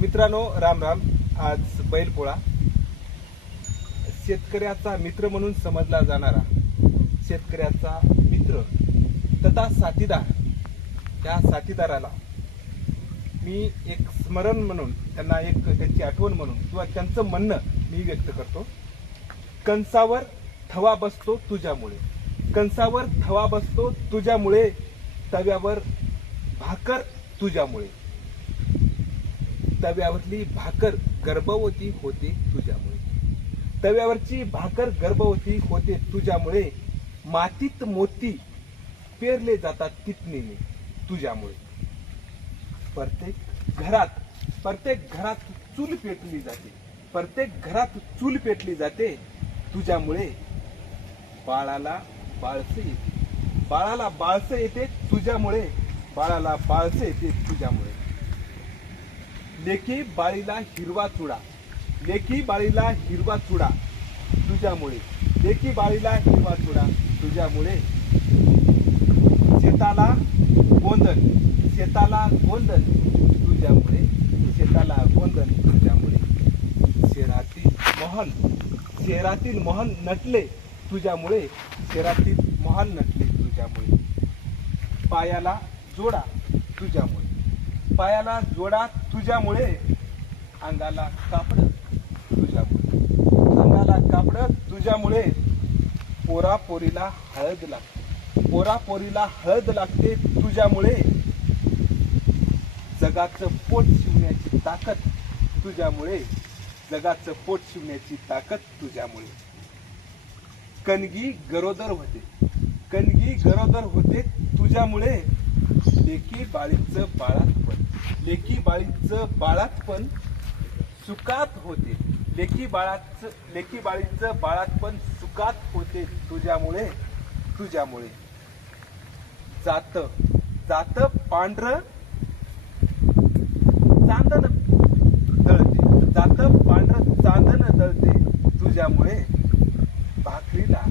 मित्रांनो राम राम. आज बैलपोळा. शेतकऱ्याचा मित्र म्हणून समजला जाणारा शेतकऱ्याचा मित्र तथा साथीदार. त्या साथीदाराला मी एक स्मरण म्हणून त्यांना एक त्यांची आठवण म्हणून किंवा त्यांचं म्हणणं मी व्यक्त करतो. कंसावर थवा बसतो तुझ्यामुळे. कंसावर थवा बसतो तुझ्यामुळे. तव्यावर भाकर तुझ्यामुळे. तव्यावरली भाकर गर्भवती होते तुझ्यामुळे. तव्यावरची भाकर गर्भवती होते तुझ्यामुळे. मातीत मोती पेरले जातात तितनीने तुझ्यामुळे. प्रत्येक घरात प्रत्येक घरात चूल पेटली जाते. प्रत्येक घरात चूल पेटली जाते. तुझ्यामुळे बाळाला बाळस येते. बाळाला बाळस येते तुझ्यामुळे. बाळाला बाळस येते तुझ्यामुळे. लेकी बाळीला हिरवा चुडा. लेकी बाळीला हिरवा चुडा. तुझ्यामुळे. लेकी बाळीला हिरवा चुडा. तुझ्यामुळे. शेताला गोंधन शेताला गोंधन तुझ्यामुळे. शेताला गोंधन तुझ्यामुळे. शहरातील महल शहरातील महल नटले. तुझ्यामुळे. शहरातील महल नटले. तुझ्यामुळे. पायाला जोडा. तुझ्यामुळे. पायाला जोडा तुझ्यामुळे. अंगाला कापड तुझ्यामुळे. अंगाला कापड तुझ्यामुळे. पोरा पोरीला हळद लागते. पोरा पोरीला हळद लागते तुझ्यामुळे. जगाचं पोट शिवण्याची ताकद तुझ्यामुळे. जगाचं पोट शिवण्याची ताकद तुझ्यामुळे. कणगी गरोदर होते. कणगी गरोदर होते तुझ्यामुळे. लेकी बाळीचं बाळात पण. लेकी बाळीचं बाळात पण सुखात होते. लेकी बाळाचं लेकी बाळीचं बाळात पण सुखात होते तुझ्यामुळे तुझ्यामुळे. जात जात पांढर चांदन दळते. जात पांढर चांदन दळते तुझ्यामुळे. भाकरीला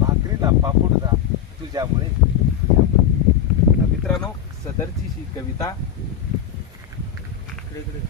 भाकरीला पापुडदा तुझ्यामुळे. मित्रांनो सदरची ही कविता. इकडे इकडे.